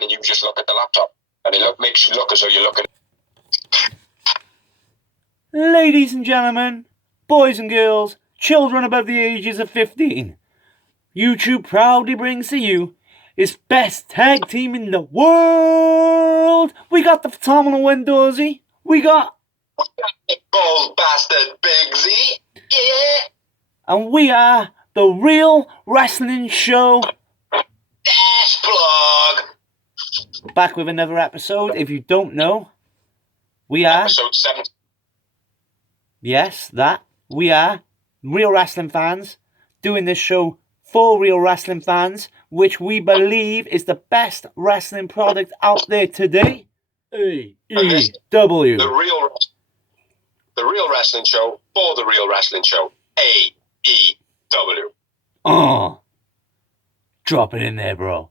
pen and you just look at the laptop. And it makes you look as though you're looking. Ladies and gentlemen, boys and girls, children above the ages of 15, YouTube proudly brings to you its best tag team in the world. We got the phenomenal Wendorzi. We got the bald bastard Big Z. Yeah. And we are the Real Wrestling Show. Dash plug. Back with another episode. If you don't know, we are episode 7. Yes, that we are real wrestling fans doing this show for real wrestling fans, which we believe is the best wrestling product out there today. AEW. The real wrestling show for the real wrestling show. AEW. Oh, drop it in there, bro.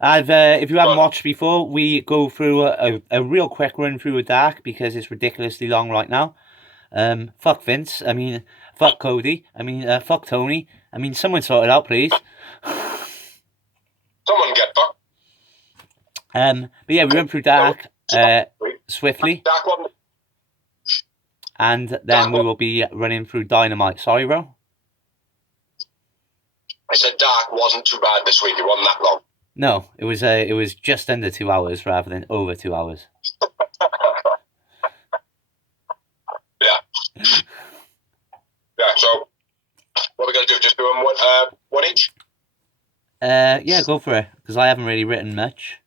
If you haven't watched before, we go through a real quick run through with Dark because it's ridiculously long right now. Fuck Vince. I mean, fuck Cody. I mean, fuck Tony. I mean, someone sort it out, please. Someone get fucked. But yeah, we went through Dark swiftly. Dark one. And then we will be running through Dynamite. Sorry, bro? I said Dark wasn't too bad this week. It wasn't that long. No, it was just under 2 hours rather than over 2 hours. Yeah. Yeah, so what are we going to do? Just do them one each? Yeah, go for it, because I haven't really written much.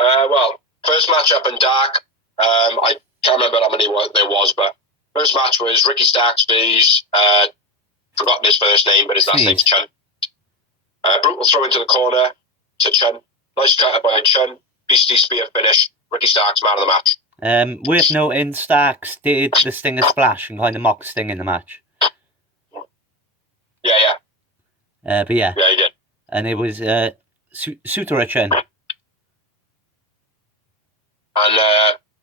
Well, first match up in Dark, I can't remember how many there was, but first match was Ricky Starks vs. Forgotten his first name, but his last name's Chun. Brutal throw into the corner to Chun. Nice cutter by Chun. Beastie Spear finish. Ricky Starks, man of the match. Worth noting, Starks did the Stinger Splash and kind of mocked Sting in the match. Yeah. But yeah. Yeah, he did. And it was Sutura Chun. And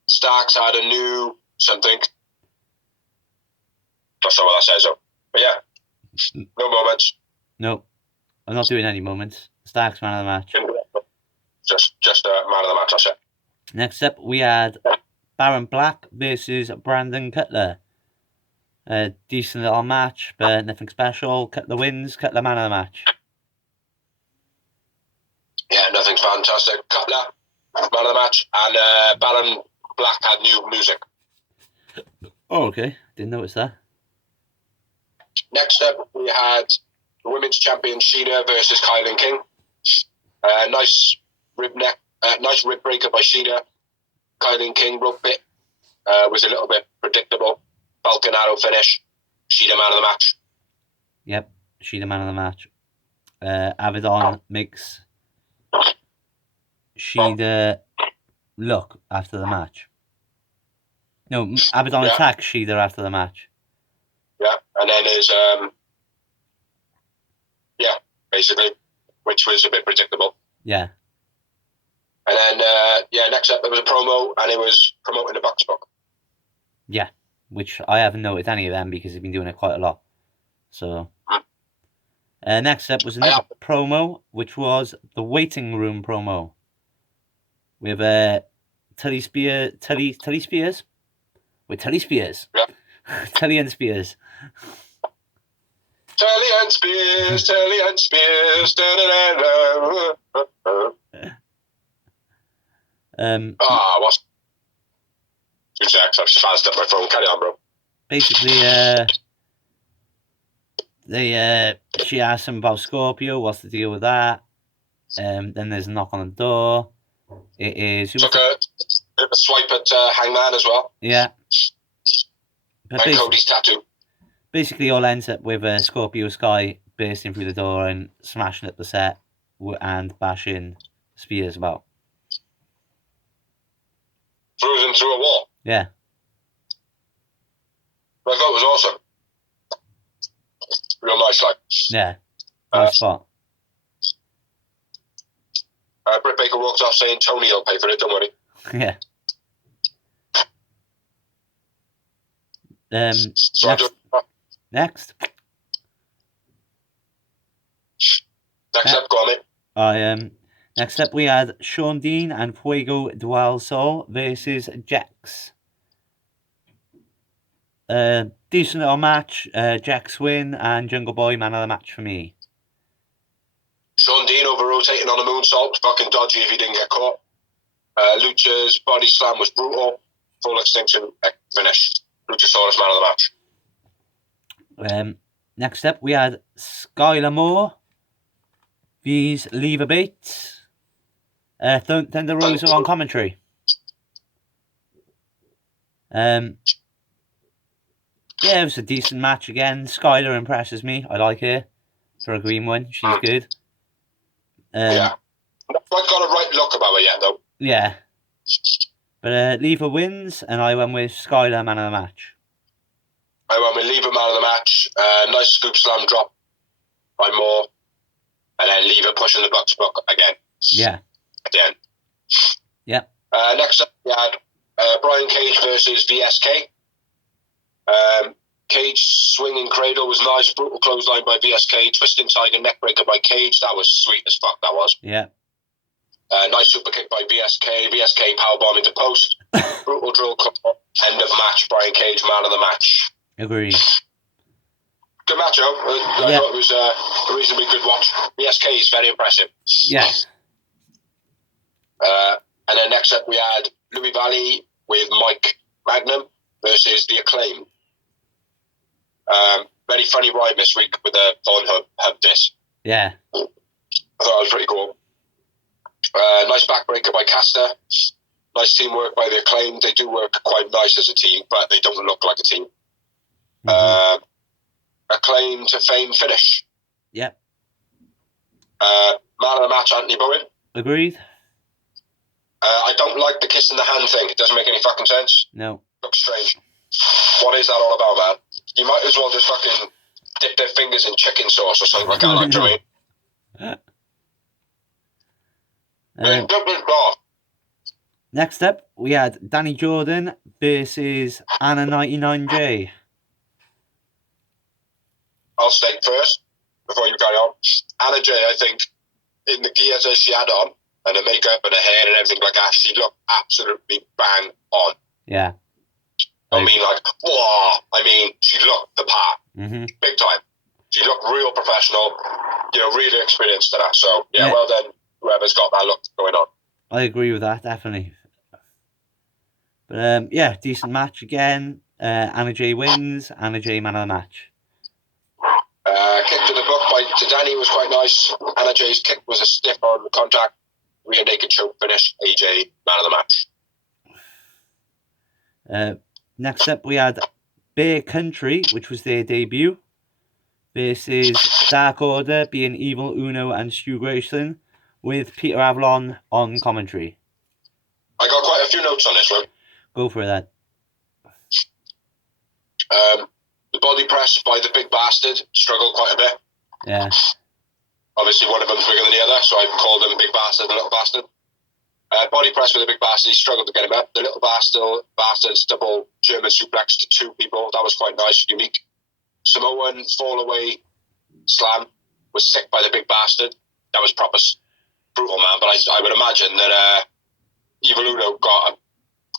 Starks had a new something. That's not what that says, though. But yeah, no moments. No, I'm not doing any moments. Starks, man of the match. Just man of the match, that's it. Next up, we had Baron Black versus Brandon Cutler. A decent little match, but nothing special. Cutler wins. Cutler, man of the match. Yeah, nothing's fantastic. Cutler, man of the match, and Baron Black had new music. Oh, okay. Didn't notice that. Next up, we had the women's champion Sheeta versus Kylan King. Nice rib breaker by Sheeta. Kylan King rope bit was a little bit predictable. Falcon Arrow finish. Sheeta man of the match. Yep, Sheeta man of the match. Abaddon makes Sheeta look after the match. No, Abaddon attacks Sheeta after the match. Yeah, and then is basically, which was a bit predictable. Yeah. And then next up there was a promo, and it was promoting the Bucks book. Yeah, which I haven't noticed any of them because they've been doing it quite a lot. So, next up was another promo, which was the waiting room promo with Tully Spears. With Tully Spears. Yeah. Tully and Spears. Tully and Spears. What's... 2 seconds, I've just fast up my phone. Carry on, bro. Basically, she asked him about Scorpio. What's the deal with that? Then there's a knock on the door. It is... Took a bit of a swipe at Hangman as well. Yeah. But and Cody's tattoo. Basically, all ends up with Scorpio Sky bursting through the door and smashing up the set and bashing Spears about. Throws him through a wall. Yeah. I thought it was awesome. Real nice, like. Yeah. Nice spot. Britt Baker walks off saying Tony will pay for it, don't worry. Yeah. Next up, go on, mate. Next up, we had Sean Dean and Fuego del Sol versus Jax. Decent little match. Jax win and Jungle Boy man of the match for me. Sean Dean over-rotating on a moonsault. Fucking dodgy if he didn't get caught. Lucha's body slam was brutal. Full extinction finish. Luchasaurus man of the match. Next up, we had Skylar Moore vs Leva Bates. Thunder Rosa on commentary. Yeah, it was a decent match again. Skylar impresses me. I like her for a green one. She's good. Yeah. I've got a right look about her yet, though. Yeah. But Leva wins, and I went with Skylar man of the match. I went with Leva man of the match. Nice scoop slam drop by Moore. And then Leva pushing the Bucks book again. Yeah. At the end. Yeah. Next up, we had Brian Cage versus VSK. Cage swinging cradle was nice. Brutal clothesline by VSK. Twisting tiger neckbreaker by Cage. That was sweet as fuck, that was. Yeah. Nice super kick by VSK. VSK powerbomb into post. Brutal drill claw. End of match. Brian Cage man of the match. Agreed. Good match, Joe. I thought it was a reasonably good watch. VSK is very impressive. Yeah. And then next up we had Louis Valley with Mike Magnum versus The Acclaim. Very funny ride this week with the Pornhub disc. Yeah. I thought that was pretty cool. Nice backbreaker by Caster. Nice teamwork by The Acclaim. They do work quite nice as a team, but they don't look like a team. Mm-hmm. Acclaim to fame finish. Yep. Man of the match, Anthony Bowen. Agreed. I don't like the kiss in the hand thing. It doesn't make any fucking sense. No. Looks strange. What is that all about, man? You might as well just fucking dip their fingers in chicken sauce or something like that. Like, do you know what I mean? Next up, we had Danny Jordan versus Anna99J. I'll state first, before you carry on. Anna J, I think, in the gear that she had on, and her makeup and her hair and everything like that, she looked absolutely bang on. Yeah. I mean, like, whoa! I mean, she looked the part. Mm-hmm. Big time. She looked real professional, really experienced at that. So, yeah, well done, whoever's got that look going on. I agree with that, definitely. But, yeah, decent match again. Anna J wins. Anna J man of the match. Kick to the book to Danny was quite nice. Anna J's kick was a stiff on the contact. Rear naked choke finish. AJ man of the match. Next up, we had Bear Country, which was their debut, versus Dark Order, being Evil Uno and Stu Grayson, with Peter Avalon on commentary. I got quite a few notes on this one. Go for that. The body press by the big bastard struggled quite a bit. Yeah. Obviously, one of them's bigger than the other, so I called him Big Bastard and Little Bastard. Body press with the big bastard, he struggled to get him up. The little bastard's double German suplex to two people. That was quite nice, unique. Samoan fall away slam was sick by the big bastard. That was proper brutal, man. But I would imagine that Evil Uno got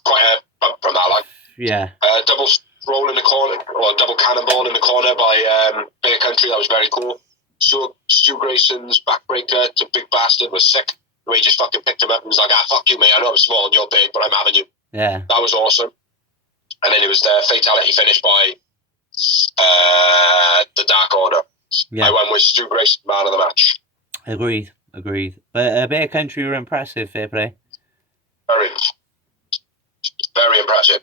quite a bump from that. Like, yeah. Double roll in the corner, or double cannonball in the corner by Bear Country. That was very cool. Stu Grayson's backbreaker to big bastard was sick. The way he just fucking picked him up and was like, fuck you, mate. I know I'm small and you're big, but I'm having you. Yeah. That was awesome. And then it was the fatality finish by the Dark Order. Yeah. I went with Stu Grayson, man of the match. Agreed. But Bear Country were impressive, fair play. Very, very impressive.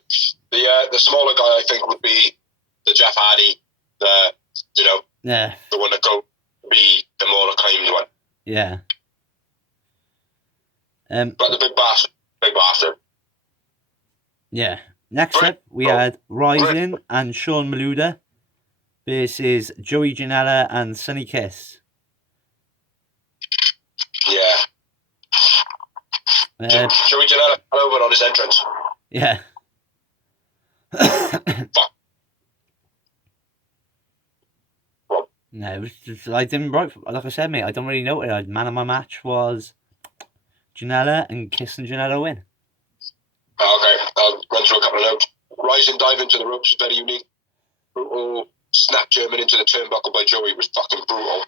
The smaller guy, I think, would be the Jeff Hardy, the one that go be the more acclaimed one. Yeah. But the big bastard. Yeah. Next up, we had Rising and Sean Maluda versus Joey Janela and Sonny Kiss. Yeah. Joey Janela fell over on his entrance. Yeah. Fuck. No, it was just, I didn't like I said, mate. I don't really know it. Man of my match was Janela and Kiss and Janela win. Okay, I'll run through a couple of notes. Rising dive into the ropes was very unique. Brutal snap German into the turnbuckle by Joey was fucking brutal.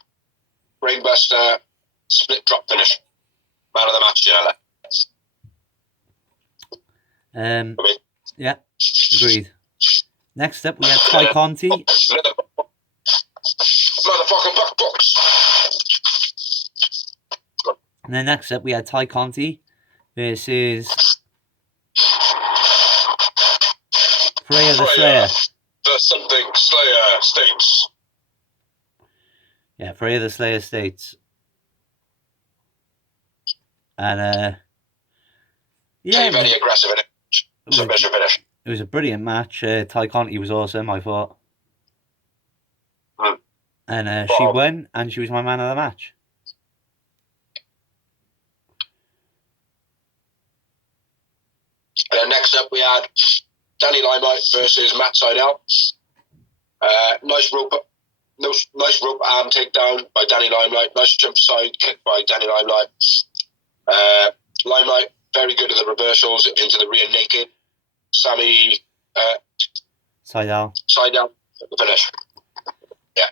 Brainbuster, split drop finish. Man of the match, Janela. Yeah, agreed. Next up, we had Ty Conti. Motherfucking back box. And then next up, we had Ty Conti versus Freya the Slayer. The something Slayer states. Yeah, Freya the Slayer states. And yeah, very aggressive in it. Submission finish. It was a brilliant match. Ty Conti was awesome, I thought. And she won, and she was my man of the match. And then next up, we had Danny Limelight versus Matt Seidel. Nice rope arm takedown by Danny Limelight. Nice jump side kick by Danny Limelight. Limelight very good at the reversals into the rear naked. Sammy Seidel the finish. Yeah.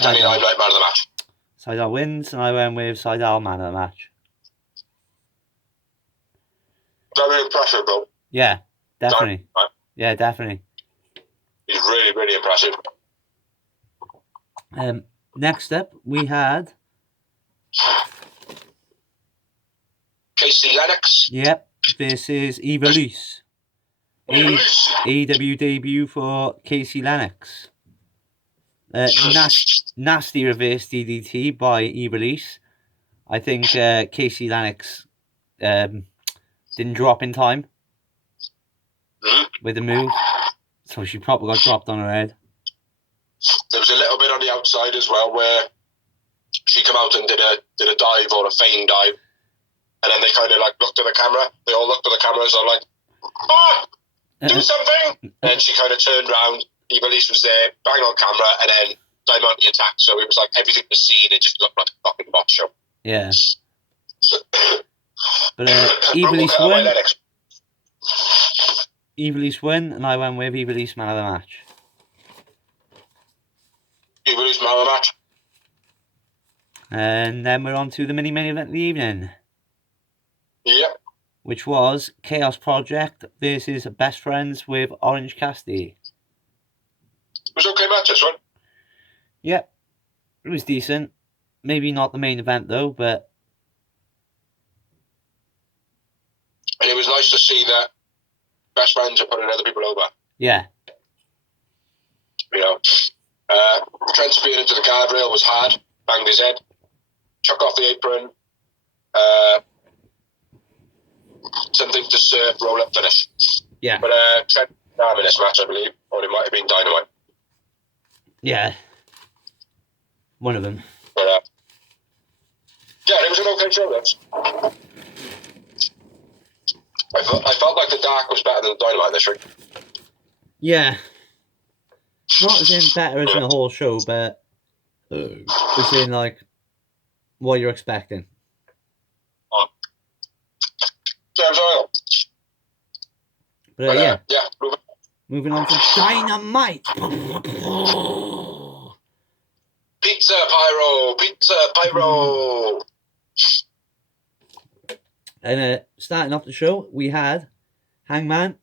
Danny Limelight man of the match. Seidel wins, and I went with Seidel man of the match. Very impressive, bro. Yeah, definitely. Yeah, definitely. He's really, really impressive. Next up, we had Casey Lennox. Yep, versus Evilise. AEW debut for Casey Lennox. Nasty reverse DDT by Evilise. I think Casey Lennox didn't drop in time with the move, so she probably got dropped on her head. There was a little bit on the outside as well where she come out and did a dive or a feign dive, and then they kind of like looked at the camera. They all looked at the camera, so I'm like, do something! And she kind of turned around. Evilise was there, bang on camera, and then Diamante attacked. So it was like everything was seen. It just looked like a fucking bot show. Yeah. But Evilise won. Evilise won, and I went with Evilise man of the match. Evilise man of the match. And then we're on to the main event of the evening. Yep. Which was Chaos Project versus Best Friends with Orange Cassidy. It was okay match, this one. Yep. It was decent. Maybe not the main event, though, but... And it was nice to see that Best Friends are putting other people over. Yeah. You know, Trent speared into the guardrail was hard. Banged his head. Chuck off the apron. Something to serve, roll up, finish. Yeah. But Trent in this match, I believe, or it might have been Dynamite. Yeah. One of them. But yeah, it was an okay show. That's. I felt like the Dark was better than the Dynamite this week. Yeah. Not as in better as in the whole show, but as in like what you're expecting. But yeah. Moving on to Dynamite. Pizza Pyro. And starting off the show, we had Hangman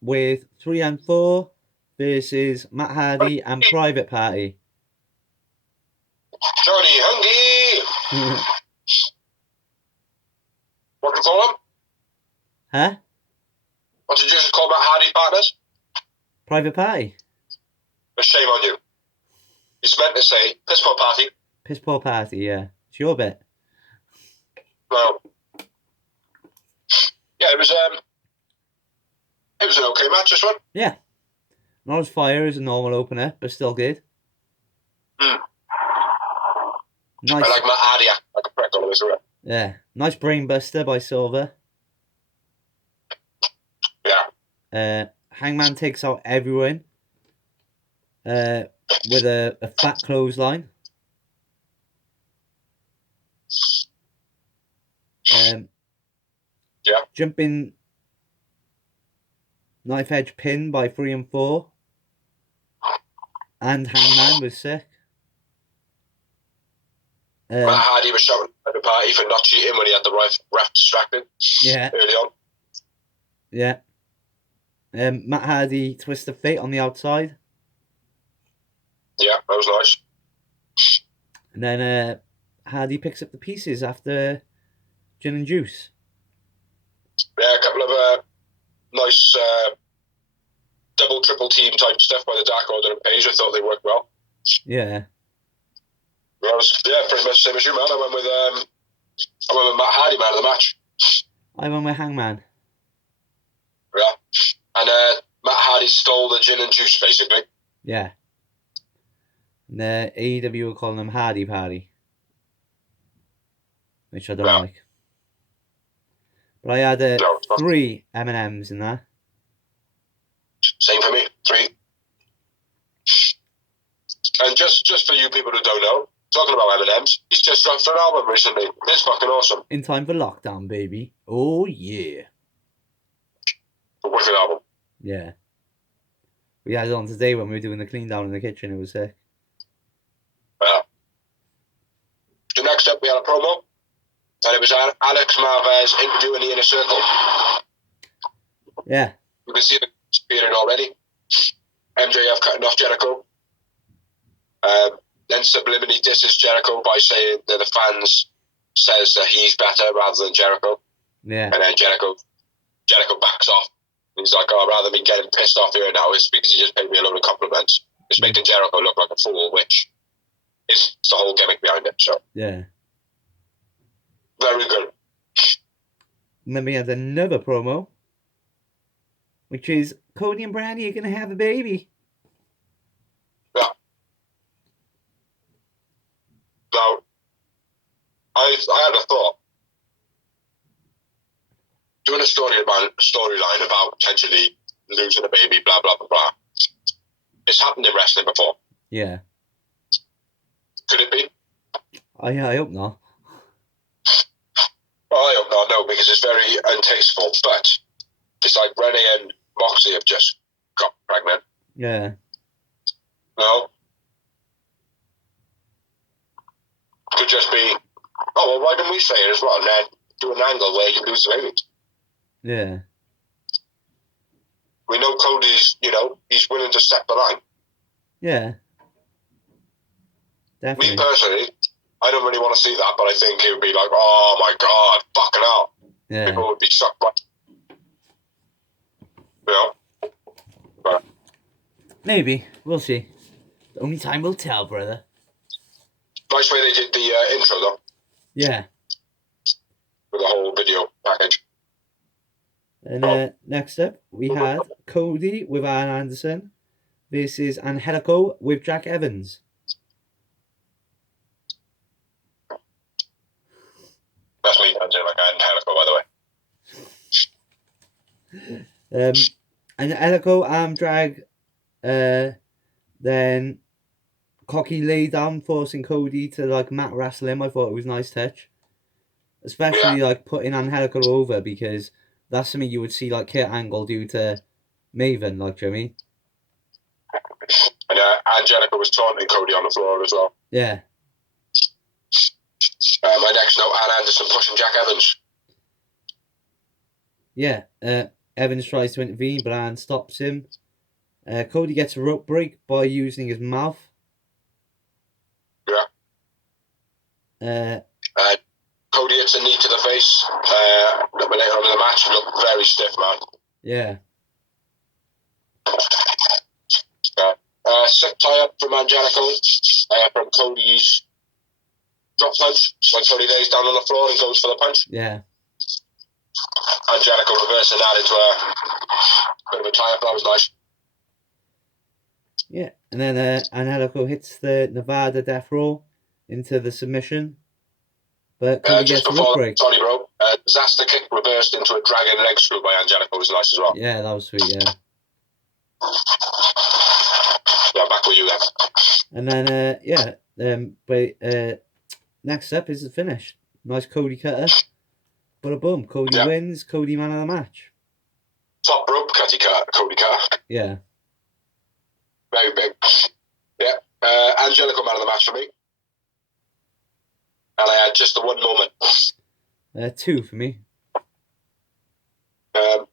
with 3 and 4 versus Matt Hardy and Private Party. Johnny Hungee. What do you call them? Huh? What did you just call Matt Hardy partners? Private Party. A shame on you. It's meant to say Piss Poor Party. Piss Poor Party, yeah. It's your bit. Well, yeah, it was an okay match, this one. Yeah. Not as fire as a normal opener, but still good. Nice. I like Matt Hardy, like a prick all of this, right? Yeah. Nice brain buster by Silver. Yeah. Hangman takes out everyone with a fat clothesline. Yeah. Jumping knife edge pin by 3 and 4. And Hangman was sick. Matt Hardy was shouting at the party for not cheating when he had the ref distracted. Yeah. Early on. Yeah. Matt Hardy twist of fate on the outside. Yeah, that was nice. And then Hardy picks up the pieces after gin and juice. Yeah, a couple of nice double, triple team type stuff by the Dark Order and Page. I thought they worked well. Yeah. I was, pretty much the same as you, man. I went with Matt Hardy, man of the match. I went with Hangman. Yeah. And Matt Hardy stole the gin and juice, basically. Yeah. And AEW were calling him Hardy Party. Which I don't like. But I had 3 M&Ms in there. Same for me, 3. And just for you people who don't know, talking about M&Ms, he's just dropped an album recently. It's fucking awesome. In time for lockdown, baby. Oh, yeah. A wicked album. Yeah. We had it on today when we were doing the clean down in the kitchen. It was sick. Yeah. So next up, we had a promo. And it was Alex Marvez interviewing the Inner Circle. Yeah. You can see the spearing already. MJF cutting off Jericho. Then subliminally disses Jericho by saying that the fans says that he's better rather than Jericho. Yeah. And then Jericho backs off. He's like, oh, rather than getting pissed off here now, it's because he just paid me a load of compliments. It's making Jericho look like a fool, which is the whole gimmick behind it. So yeah. Very good. And then we had another promo, which is Cody and Brandy are going to have a baby. Yeah. Now, I had a thought. Doing a storyline about potentially losing a baby, blah, blah, blah, blah. It's happened in wrestling before. Yeah. Could it be? I hope not. Well, I hope not, no, because it's very untasteful. But it's like Renee and Moxley have just got pregnant. Yeah. No? Could just be, oh, well, why didn't we say it as well? And then do an angle where you lose the baby. Yeah. We know Cody's, he's willing to step the line. Yeah. Definitely. Me personally, I don't really want to see that, but I think it would be like, oh my god, fucking hell. Yeah. People would be shocked by But maybe. We'll see. Only time will tell, brother. Nice way they did the intro, though. Yeah. With the whole video package. And next up, we had Cody with Arn Anderson versus Angelico with Jack Evans. That's me dancing like Angelico, by the way. Angelico arm drag, then Cocky lay down, forcing Cody to mat wrestle him. I thought it was a nice touch. Especially putting Angelico over, because that's something you would see Kurt Angle do to Maven, do you know what I mean? And Angelico was taunting Cody on the floor as well. Yeah. My next note, Arn Anderson pushing Jack Evans. Yeah. Evans tries to intervene, but Arn stops him. Cody gets a rope break by using his mouth. Yeah. Cody hits a knee to the face. A little bit later on in the match, looked very stiff, man. Yeah. Sick tie-up from Angelico from Cody's drop punch when Cody lays down on the floor and goes for the punch. Yeah. Angelico reversing that into a bit of a tie-up. That was nice. Yeah. And then Angelico hits the Nevada Death Roll into the submission. But Cody gets a rope break. Sorry, bro. Disaster kick reversed into a dragon leg screw by Angelico was nice as well. Yeah, that was sweet, yeah. Yeah, back with you then. And then, next up is the finish. Nice Cody cutter. But a boom, Cody wins. Cody man of the match. Top rope, Cody Carr. Yeah. Very big. Yeah. Angelico man of the match for me. And I had just the one moment. 2 for me.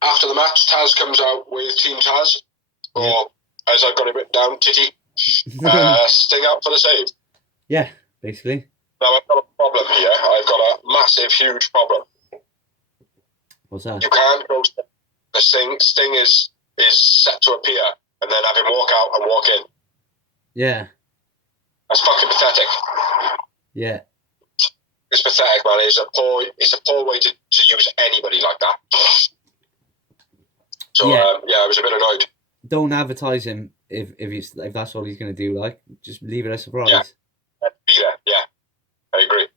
After the match, Taz comes out with Team Taz, or as I've got it written down, Titty, Sting out for the save. Yeah, basically. Now I've got a problem here. I've got a massive, huge problem. What's that? You can't go. The Sting is set to appear, and then have him walk out and walk in. Yeah. That's fucking pathetic. Yeah. It's pathetic, man. It's a poor way to use anybody like that. So I was a bit annoyed. Don't advertise him if that's what he's gonna do. Like, just leave it as a surprise. Yeah. Be there. Yeah, I agree.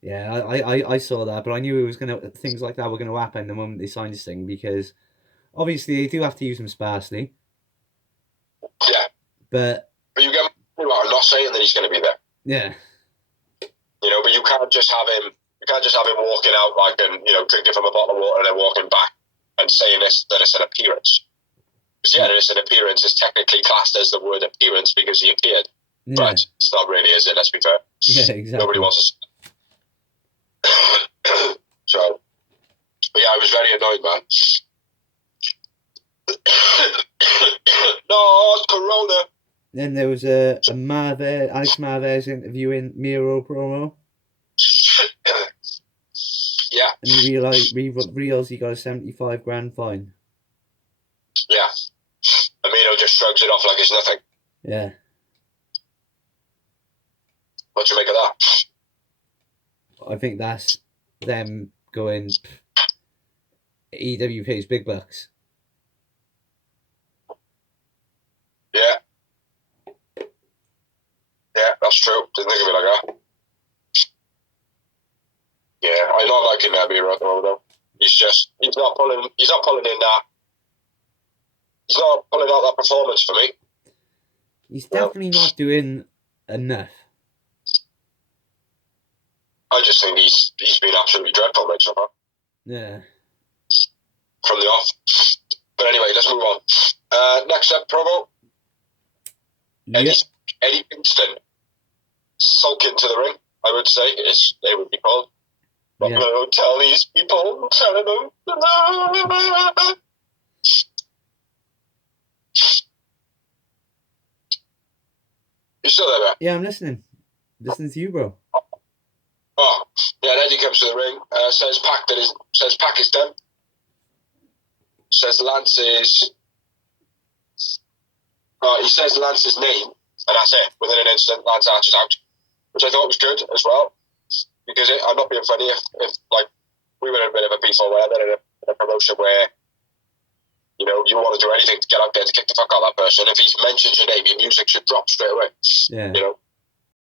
Yeah, I saw that, but I knew things like that were gonna happen the moment they signed this thing, because obviously they do have to use him sparsely. Yeah. But you get me what, I'm not saying that he's gonna be there. Yeah. You know, but you can't just have him walking out like and drinking from a bottle of water and then walking back and saying that it's an appearance. Because it's an appearance. It's technically classed as the word appearance because he appeared. Yeah. But it's not really, is it? Let's be fair. Yeah, exactly. Nobody wants to. So, but yeah, I was very annoyed, man. No, it's Corona. Then there was Alex Marvez interviewing Miro promo. Yeah. And he realised he got a $75,000 fine. Yeah. Amino just shrugs it off like it's nothing. Yeah. What do you make of that? I think that's them going, EW pays big bucks. Yeah. Yeah, that's true. Didn't think of it like that. Yeah, I'm not liking that Miro at the moment though. He's not pulling out that performance for me. He's definitely not doing enough. I just think he's been absolutely dreadful, mate, so far. Yeah. From the off. But anyway, let's move on. Next up, promo. Yep. Eddie Kingston sulk into the ring, I would say, they would be called. I'm going to tell these people, I'm telling them. You still there, man? Yeah, I'm listening. Listening to you, bro. Oh, yeah, and Eddie comes to the ring, says Pac is done. Says Lance is... he says Lance's name, and that's it. Within an instant, Lance arches out, which I thought was good as well. Because I'm not being funny, if like we were in a bit of a beef or whatever in a promotion where you want to do anything to get out there to kick the fuck out of that person, if he mentions your name, your music should drop straight away. Yeah. You know,